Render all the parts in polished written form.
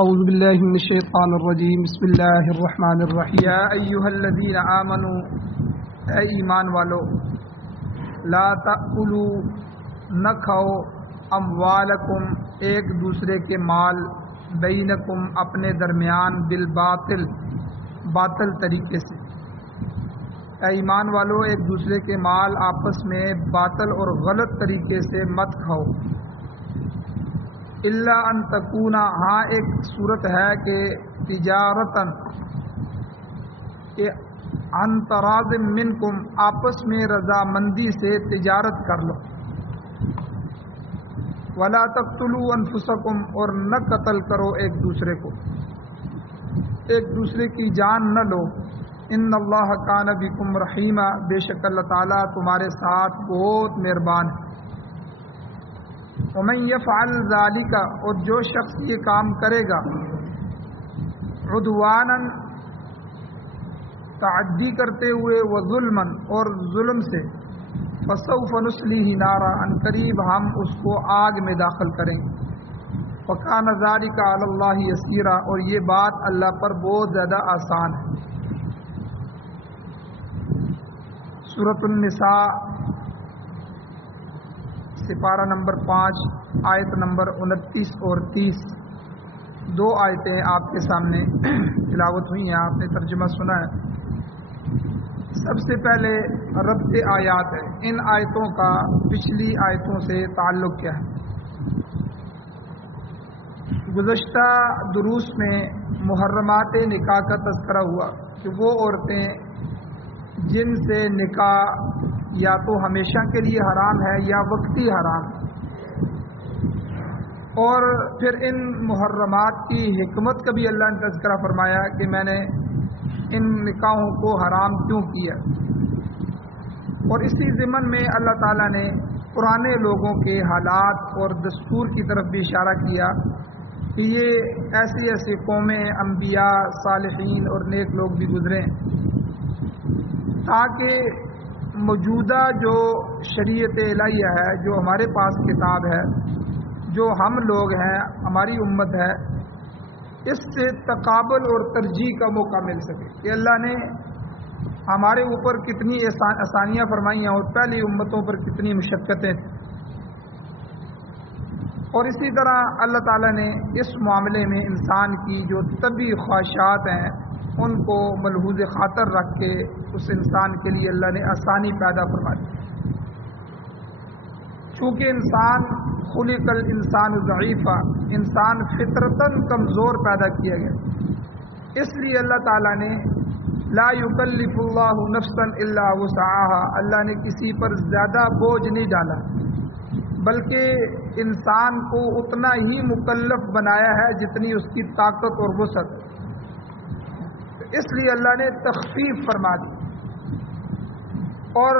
اعوذ باللہ من الشیطان الرجیم بسم اللہ الرحمن الرحیم یا ایھا الذین آمنوا اے ایمان والو لا تأکلوا نہ کھاؤ اموالکم ایک دوسرے کے مال بینکم اپنے درمیان بالباطل باطل طریقے سے اے ایمان والو ایک دوسرے کے مال آپس میں باطل اور غلط طریقے سے مت کھاؤ الا ان تکونا ہاں ایک صورت ہے کہ تجارتاً کہ عن تراض منکم آپس میں رضامندی سے تجارت کر لو ولا تقتلوا انفسکم اور نہ قتل کرو ایک دوسرے کو ایک دوسرے کی جان نہ لو ان اللہ کان بکم رحیما بے شک اللہ تعالیٰ تمہارے ساتھ بہت مہربان ہے ومن یفعل ذلک اور جو شخص یہ کام کرے گا عدوانا تعدی کرتے ہوئے وظلما اور ظلم سے فسوف نصلیہ نارا ان قریب ہم اس کو آگ میں داخل کریں گے وکان ذلک علی اللہ یسیرا اور یہ بات اللہ پر بہت زیادہ آسان ہے سورۃ النساء سپارہ نمبر 5 آیت نمبر 29 اور 30 دو آیتیں آپ کے سامنے تلاوت ہوئی ہیں، آپ نے ترجمہ سنا ہے۔ سب سے پہلے ربط آیات ہے، ان آیتوں کا پچھلی آیتوں سے تعلق کیا ہے۔ گزشتہ دروس میں محرمات نکاح کا تذکرہ ہوا کہ وہ عورتیں جن سے نکاح یا تو ہمیشہ کے لیے حرام ہے یا وقتی حرام ہے، اور پھر ان محرمات کی حکمت کا بھی اللہ نے تذکرہ فرمایا کہ میں نے ان نکاحوں کو حرام کیوں کیا، اور اسی ضمن میں اللہ تعالیٰ نے پرانے لوگوں کے حالات اور دستور کی طرف بھی اشارہ کیا کہ یہ ایسی ایسی قومیں انبیاء صالحین اور نیک لوگ بھی گزرے تاکہ موجودہ جو شریعت الہیہ ہے، جو ہمارے پاس کتاب ہے، جو ہم لوگ ہیں، ہماری امت ہے، اس سے تقابل اور ترجیح کا موقع مل سکے کہ اللہ نے ہمارے اوپر کتنی آسانیاں فرمائی ہیں اور پہلی امتوں پر کتنی مشقتیں تھیں، اور اسی طرح اللہ تعالیٰ نے اس معاملے میں انسان کی جو طبعی خواہشات ہیں ان کو ملحوظ خاطر رکھ کے اس انسان کے لیے اللہ نے آسانی پیدا فرما دی۔ چونکہ انسان خلق الانسان ضعیفا، انسان فطرتاً کمزور پیدا کیا گیا، اس لیے اللہ تعالیٰ نے لا یکلف اللہ نفسا الا وسعها، اللہ نے کسی پر زیادہ بوجھ نہیں ڈالا بلکہ انسان کو اتنا ہی مکلف بنایا ہے جتنی اس کی طاقت اور وسعت، اس لیے اللہ نے تخفیف فرما دی۔ اور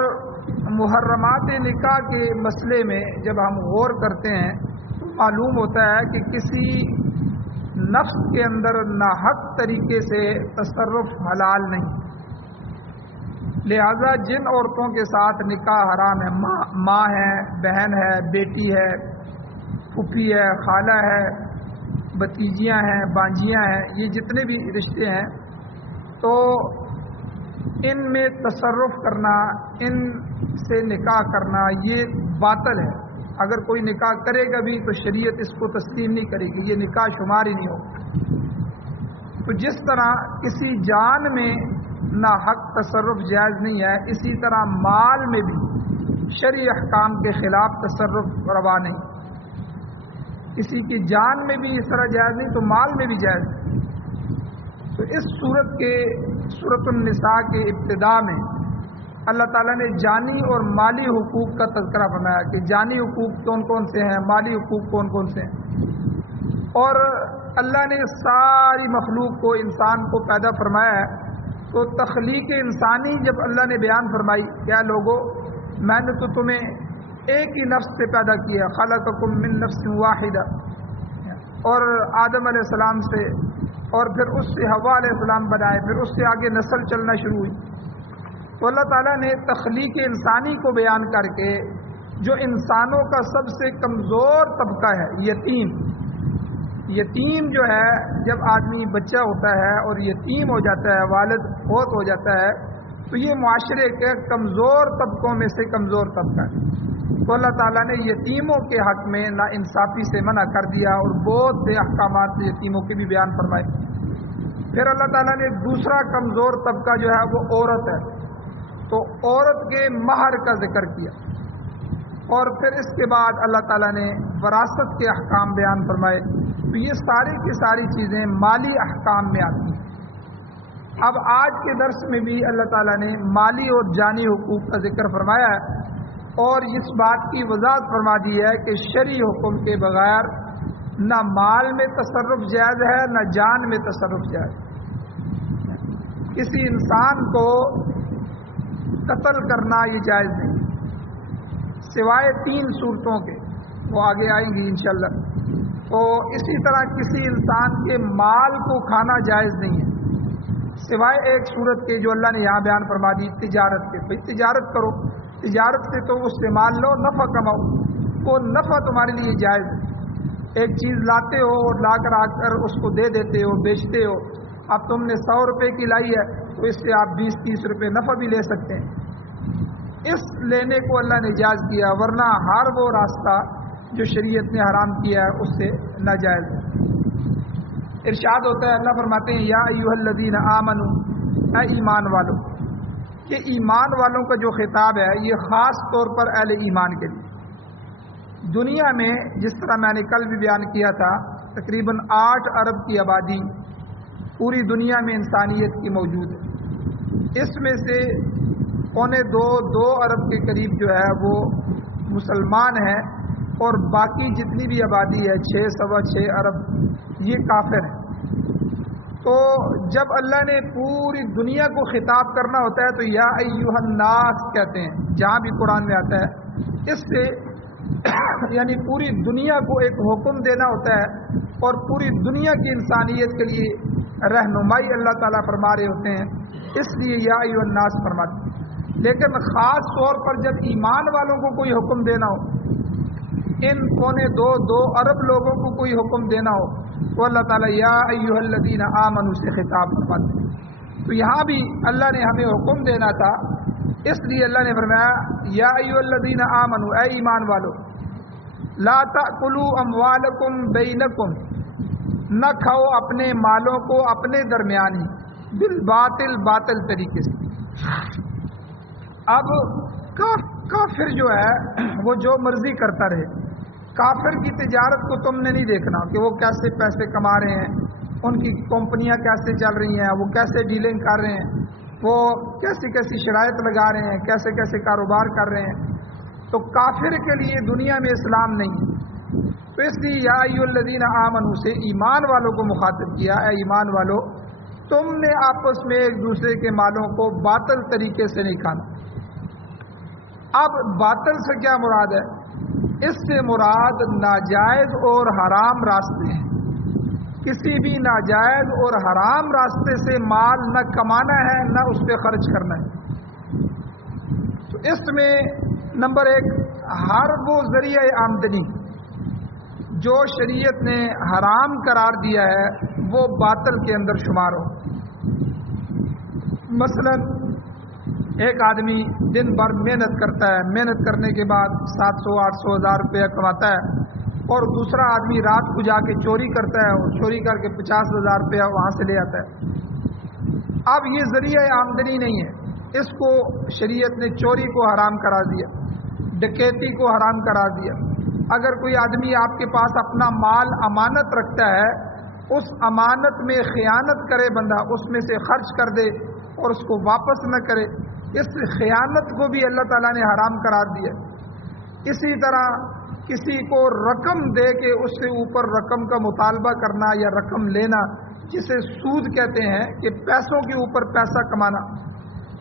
محرمات نکاح کے مسئلے میں جب ہم غور کرتے ہیں تو معلوم ہوتا ہے کہ کسی نفس کے اندر ناحق طریقے سے تصرف حلال نہیں، لہذا جن عورتوں کے ساتھ نکاح حرام ہے، ماں ہے، بہن ہے، بیٹی ہے، پھوپھی ہے، خالہ ہے، بھتیجیاں ہیں، بانجیاں ہیں، یہ جتنے بھی رشتے ہیں، تو ان میں تصرف کرنا، ان سے نکاح کرنا یہ باطل ہے۔ اگر کوئی نکاح کرے گا بھی تو شریعت اس کو تسلیم نہیں کرے گی، یہ نکاح شمار ہی نہیں ہوگا۔ تو جس طرح کسی جان میں ناحق تصرف جائز نہیں ہے، اسی طرح مال میں بھی شرعی احکام کے خلاف تصرف روا نہیں، کسی کی جان میں بھی اس طرح جائز نہیں تو مال میں بھی جائز نہیں۔ تو اس سورۃ النساء کے ابتدا میں اللہ تعالیٰ نے جانی اور مالی حقوق کا تذکرہ فرمایا کہ جانی حقوق کون کون سے ہیں، مالی حقوق کون کون سے ہیں، اور اللہ نے ساری مخلوق کو، انسان کو پیدا فرمایا ہے، تو تخلیق انسانی جب اللہ نے بیان فرمائی، کیا لوگو میں نے تو تمہیں ایک ہی نفس سے پیدا کیا، خلقکم من نفس واحدہ، اور آدم علیہ السلام سے، اور پھر اس سے حوا علیہ السلام بنائے، پھر اس سے آگے نسل چلنا شروع ہوئی۔ تو اللہ تعالیٰ نے تخلیق انسانی کو بیان کر کے جو انسانوں کا سب سے کمزور طبقہ ہے، یتیم، یتیم جو ہے جب آدمی بچہ ہوتا ہے اور یتیم ہو جاتا ہے، والد فوت ہو جاتا ہے، تو یہ معاشرے کے کمزور طبقوں میں سے کمزور طبقہ ہے۔ تو اللہ تعالیٰ نے یتیموں کے حق میں ناانصافی سے منع کر دیا اور بہت سے احکامات یتیموں کے بھی بیان فرمائے۔ پھر اللہ تعالیٰ نے دوسرا کمزور طبقہ جو ہے وہ عورت ہے، تو عورت کے مہر کا ذکر کیا، اور پھر اس کے بعد اللہ تعالیٰ نے وراثت کے احکام بیان فرمائے۔ تو یہ ساری کی ساری چیزیں مالی احکام میں آتی ہیں۔ اب آج کے درس میں بھی اللہ تعالیٰ نے مالی اور جانی حقوق کا ذکر فرمایا ہے، اور اس بات کی وضاحت فرما دی ہے کہ شرعی حکم کے بغیر نہ مال میں تصرف جائز ہے، نہ جان میں تصرف جائز۔ کسی انسان کو قتل کرنا یہ جائز نہیں، سوائے 3 صورتوں کے، وہ آگے آئیں گی انشاءاللہ۔ تو اسی طرح کسی انسان کے مال کو کھانا جائز نہیں ہے، سوائے ایک صورت کے جو اللہ نے یہاں بیان فرما دی، تجارت کے۔ بھئی تجارت کرو، تجارت سے تو اس سے مال لو، نفع کماؤ، وہ نفع تمہارے لیے جائز ہے۔ ایک چیز لاتے ہو اور لا کر اس کو دے دیتے ہو، بیچتے ہو۔ اب تم نے 100 روپے کی لائی ہے تو اس سے آپ 20-30 روپے نفع بھی لے سکتے ہیں۔ اس لینے کو اللہ نے جائز کیا، ورنہ ہر وہ راستہ جو شریعت نے حرام کیا ہے اس سے ناجائز ہے۔ ارشاد ہوتا ہے، اللہ فرماتے ہیں یا ایھا الذین آمنوا، اے ایمان والو۔ یہ ایمان والوں کا جو خطاب ہے یہ خاص طور پر اہل ایمان کے لیے۔ دنیا میں جس طرح میں نے کل بھی بیان کیا تھا، تقریباً 8 ارب کی آبادی پوری دنیا میں انسانیت کی موجود ہے۔ اس میں سے 2 ارب کے قریب جو ہے وہ مسلمان ہیں، اور باقی جتنی بھی آبادی ہے 6.25 ارب یہ کافر ہیں۔ تو جب اللہ نے پوری دنیا کو خطاب کرنا ہوتا ہے تو یا ایھا الناس کہتے ہیں، جہاں بھی قرآن میں آتا ہے، اس سے یعنی پوری دنیا کو ایک حکم دینا ہوتا ہے، اور پوری دنیا کی انسانیت کے لیے رہنمائی اللہ تعالیٰ فرما رہے ہوتے ہیں، اس لیے یا ایھا الناس فرماتے ہیں۔ لیکن خاص طور پر جب ایمان والوں کو کوئی حکم دینا ہو، ان 2 ارب لوگوں کو کوئی حکم دینا ہو، تو اللہ تعالیٰ یا ایھا الذین آمنوا سے خطاب فرماتے ہیں۔ تو یہاں بھی اللہ نے ہمیں حکم دینا تھا، اس لیے اللہ نے فرمایا یا ایھا الذین آمنوا، اے ایمان والو، لا تأکلوا اموالکم بینکم، نہ کھاؤ اپنے مالوں کو اپنے درمیان ہی، بالباطل، باطل طریقے سے۔ اب کافر جو ہے وہ جو مرضی کرتا رہے، کافر کی تجارت کو تم نے نہیں دیکھنا کہ وہ کیسے پیسے کما رہے ہیں، ان کی کمپنیاں کیسے چل رہی ہیں، وہ کیسے ڈیلنگ کر رہے ہیں، وہ کیسی کیسی شرائط لگا رہے ہیں، کیسے کیسے کاروبار کر رہے ہیں۔ تو کافر کے لیے دنیا میں اسلام نہیں۔ تو اس لیے یا ایھا الذین آمنوا سے ایمان والوں کو مخاطب کیا، اے ایمان والو، تم نے آپس میں ایک دوسرے کے مالوں کو باطل طریقے سے نہیں کھانا۔ اب باطل سے کیا مراد ہے؟ اس سے مراد ناجائز اور حرام راستے ہیں۔ کسی بھی ناجائز اور حرام راستے سے مال نہ کمانا ہے، نہ اس پہ خرچ کرنا ہے۔ تو اس میں نمبر 1، ہر وہ ذریعہ آمدنی جو شریعت نے حرام قرار دیا ہے وہ باطل کے اندر شمار ہو۔ مثلا ایک آدمی دن بھر محنت کرتا ہے، محنت کرنے کے بعد 700-800 ہزار روپیہ کماتا ہے، اور دوسرا آدمی رات کو جا کے چوری کرتا ہے اور چوری کر کے 50,000 روپیہ وہاں سے لے آتا ہے۔ اب یہ ذریعہ آمدنی نہیں ہے، اس کو شریعت نے چوری کو حرام قرار دیا، ڈکیتی کو حرام قرار دیا۔ اگر کوئی آدمی آپ کے پاس اپنا مال امانت رکھتا ہے، اس امانت میں خیانت کرے بندہ، اس میں سے خرچ کر دے اور اس کو واپس نہ کرے، اس خیانت کو بھی اللہ تعالیٰ نے حرام قرار دیا۔ اسی طرح کسی کو رقم دے کے اس سے اوپر رقم کا مطالبہ کرنا یا رقم لینا، جسے سود کہتے ہیں کہ پیسوں کے اوپر پیسہ کمانا،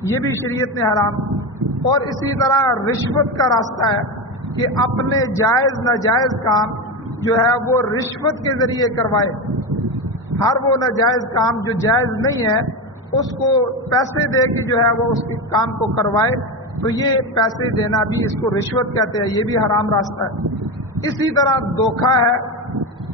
یہ بھی شریعت نے حرام۔ اور اسی طرح رشوت کا راستہ ہے کہ اپنے جائز ناجائز کام جو ہے وہ رشوت کے ذریعے کروائے۔ ہر وہ ناجائز کام جو جائز نہیں ہے اس کو پیسے دے کے جو ہے وہ اس کے کام کو کروائے، تو یہ پیسے دینا بھی اس کو رشوت کہتے ہیں، یہ بھی حرام راستہ ہے۔ اسی طرح دھوکہ ہے،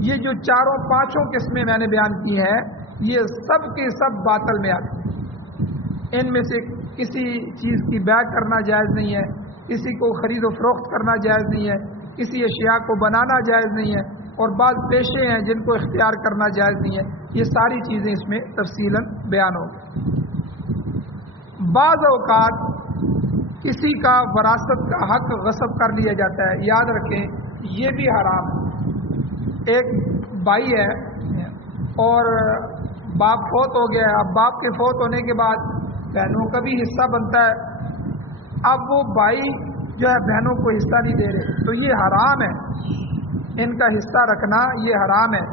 یہ جو چاروں پانچوں قسمیں میں نے بیان کی ہیں یہ سب کے سب باطل میں آتے ہیں۔ ان میں سے کسی چیز کی بیع کرنا جائز نہیں ہے، کسی کو خرید و فروخت کرنا جائز نہیں ہے، کسی اشیاء کو بنانا جائز نہیں ہے، اور بعض پیشے ہیں جن کو اختیار کرنا جائز نہیں ہے۔ یہ ساری چیزیں اس میں تفصیلاً بیان ہو۔ بعض اوقات کسی کا وراثت کا حق غصب کر لیا جاتا ہے، یاد رکھیں یہ بھی حرام ہے۔ ایک بھائی ہے اور باپ فوت ہو گیا ہے، اب باپ کے فوت ہونے کے بعد بہنوں کا بھی حصہ بنتا ہے، اب وہ بھائی جو ہے بہنوں کو حصہ نہیں دے رہے، تو یہ حرام ہے، ان کا حصہ رکھنا یہ حرام ہے۔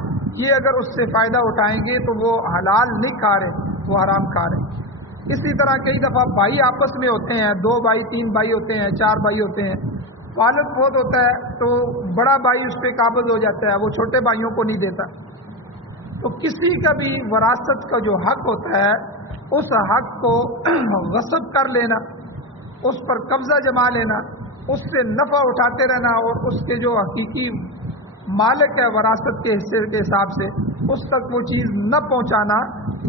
یہ اگر اس سے فائدہ اٹھائیں گے تو وہ حلال نہیں کھا رہے، وہ حرام کھا رہے۔ اسی طرح کئی دفعہ بھائی آپس میں ہوتے ہیں، 2 بھائی 3 بھائی ہوتے ہیں، 4 بھائی ہوتے ہیں، والد فوت ہوتا ہے تو بڑا بھائی اس پہ قابض ہو جاتا ہے، وہ چھوٹے بھائیوں کو نہیں دیتا۔ تو کسی کا بھی وراثت کا جو حق ہوتا ہے اس حق کو غصب کر لینا، اس پر قبضہ جما لینا، اس سے نفع اٹھاتے رہنا اور اس کے جو حقیقی مالک ہے وراثت کے حصے کے حساب سے اس تک وہ چیز نہ پہنچانا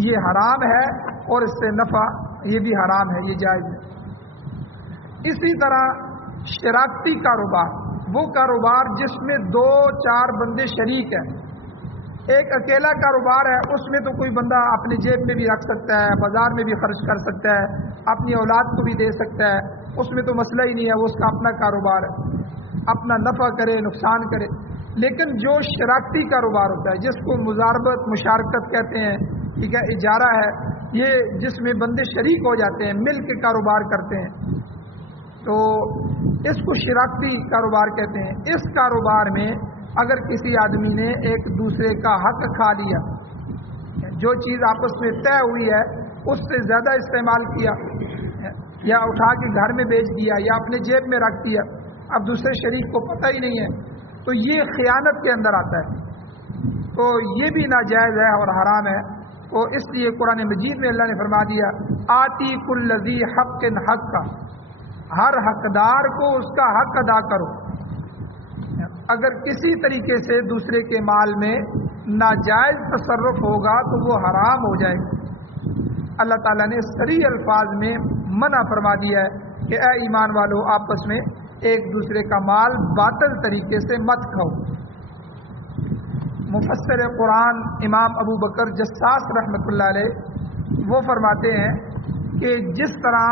یہ حرام ہے، اور اس سے نفع یہ بھی حرام ہے، یہ جائز ہے۔ اسی طرح شراکتی کاروبار، وہ کاروبار جس میں 2-4 بندے شریک ہیں، ایک اکیلا کاروبار ہے اس میں تو کوئی بندہ اپنی جیب میں بھی رکھ سکتا ہے، بازار میں بھی خرچ کر سکتا ہے، اپنی اولاد کو بھی دے سکتا ہے، اس میں تو مسئلہ ہی نہیں ہے، وہ اس کا اپنا کاروبار ہے، اپنا نفع کرے نقصان کرے۔ لیکن جو شراکتی کاروبار ہوتا ہے جس کو مضاربت مشارکت کہتے ہیں، ٹھیک ہے، اجارہ ہے، یہ جس میں بندے شریک ہو جاتے ہیں، مل کے کاروبار کرتے ہیں، تو اس کو شراکتی کاروبار کہتے ہیں۔ اس کاروبار میں اگر کسی آدمی نے ایک دوسرے کا حق کھا لیا، جو چیز آپس میں طے ہوئی ہے اس سے زیادہ استعمال کیا، یا اٹھا کے گھر میں بیچ دیا یا اپنے جیب میں رکھ دیا، اب دوسرے شریک کو پتہ ہی نہیں ہے، تو یہ خیانت کے اندر آتا ہے، تو یہ بھی ناجائز ہے اور حرام ہے۔ تو اس لیے قرآن مجید میں اللہ نے فرما دیا آتی کل ذی حق حق کا، ہر حقدار کو اس کا حق ادا کرو۔ اگر کسی طریقے سے دوسرے کے مال میں ناجائز تصرف ہوگا تو وہ حرام ہو جائے گا۔ اللہ تعالیٰ نے صریح الفاظ میں منع فرما دیا ہے کہ اے ایمان والو آپس میں ایک دوسرے کا مال باطل طریقے سے مت کھاؤ۔ مفسر قرآن امام ابو بکر جساس رحمۃ اللہ علیہ وہ فرماتے ہیں کہ جس طرح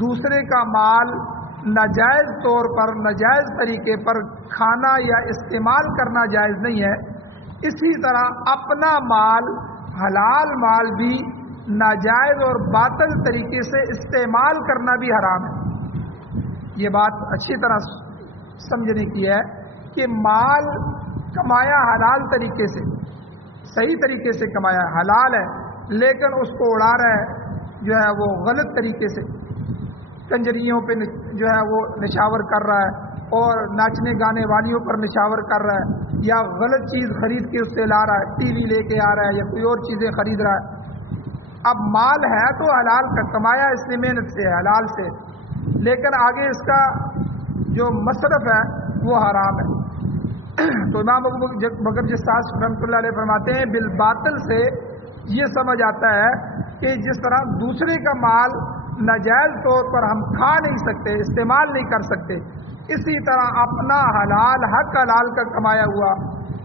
دوسرے کا مال ناجائز طور پر ناجائز طریقے پر کھانا یا استعمال کرنا جائز نہیں ہے، اسی طرح اپنا مال حلال مال بھی ناجائز اور باطل طریقے سے استعمال کرنا بھی حرام ہے۔ یہ بات اچھی طرح سمجھنے کی ہے کہ مال کمایا حلال طریقے سے، صحیح طریقے سے کمایا حلال ہے، لیکن اس کو اڑا رہا ہے جو ہے وہ غلط طریقے سے، کنجریوں پہ جو ہے وہ نچھاور کر رہا ہے اور ناچنے گانے والیوں پر نچھاور کر رہا ہے، یا غلط چیز خرید کے اس سے لا رہا ہے، ٹی وی لے کے آ رہا ہے یا کوئی اور چیزیں خرید رہا ہے۔ اب مال ہے تو حلال کا کمایا اس نے محنت سے حلال سے، لیکن آگے اس کا جو مصرف ہے وہ حرام ہے۔ تو امام ابو بکر جساس رحمۃ اللہ علیہ فرماتے ہیں بالباطل سے یہ سمجھ آتا ہے کہ جس طرح دوسرے کا مال ناجائز طور پر ہم کھا نہیں سکتے، استعمال نہیں کر سکتے، اسی طرح اپنا حلال حق حلال کا کمایا ہوا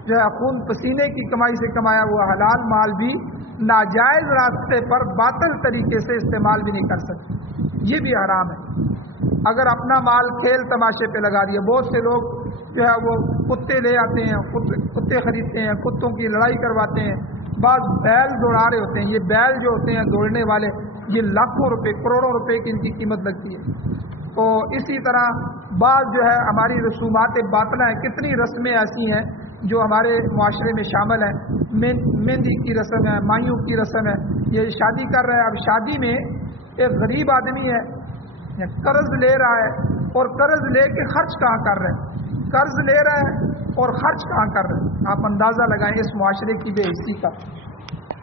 جو ہے خون پسینے کی کمائی سے کمایا ہوا حلال مال بھی ناجائز راستے پر باطل طریقے سے استعمال بھی نہیں کر سکتے، یہ بھی حرام ہے۔ اگر اپنا مال کھیل تماشے پہ لگا دیا، بہت سے لوگ جو ہے وہ کتے لے آتے ہیں، کتے خریدتے ہیں، کتوں کی لڑائی کرواتے ہیں، بعض بیل دوڑا رہے ہوتے ہیں، یہ بیل جو ہوتے ہیں دوڑنے والے یہ لاکھوں روپے کروڑوں روپے کی ان کی قیمت لگتی ہے۔ تو اسی طرح بعض جو ہے ہماری رسومات باطلہ ہیں، کتنی رسمیں ایسی ہیں جو ہمارے معاشرے میں شامل ہیں، مہندی کی رسم ہے، مائیوں کی رسم ہے، یہ شادی کر رہے ہیں، اب شادی میں ایک غریب آدمی ہے قرض لے رہا ہے اور قرض لے کے خرچ کہاں کر رہے ہیں، قرض لے رہا ہے اور خرچ کہاں کر رہے ہیں، آپ اندازہ لگائیں اس معاشرے کی بے حسی کا۔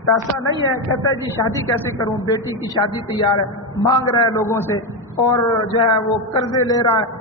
پیسہ نہیں ہے، کہتا ہے جی شادی کیسے کروں، بیٹی کی شادی تیار ہے، مانگ رہا ہے لوگوں سے اور جو ہے وہ قرضے لے رہا ہے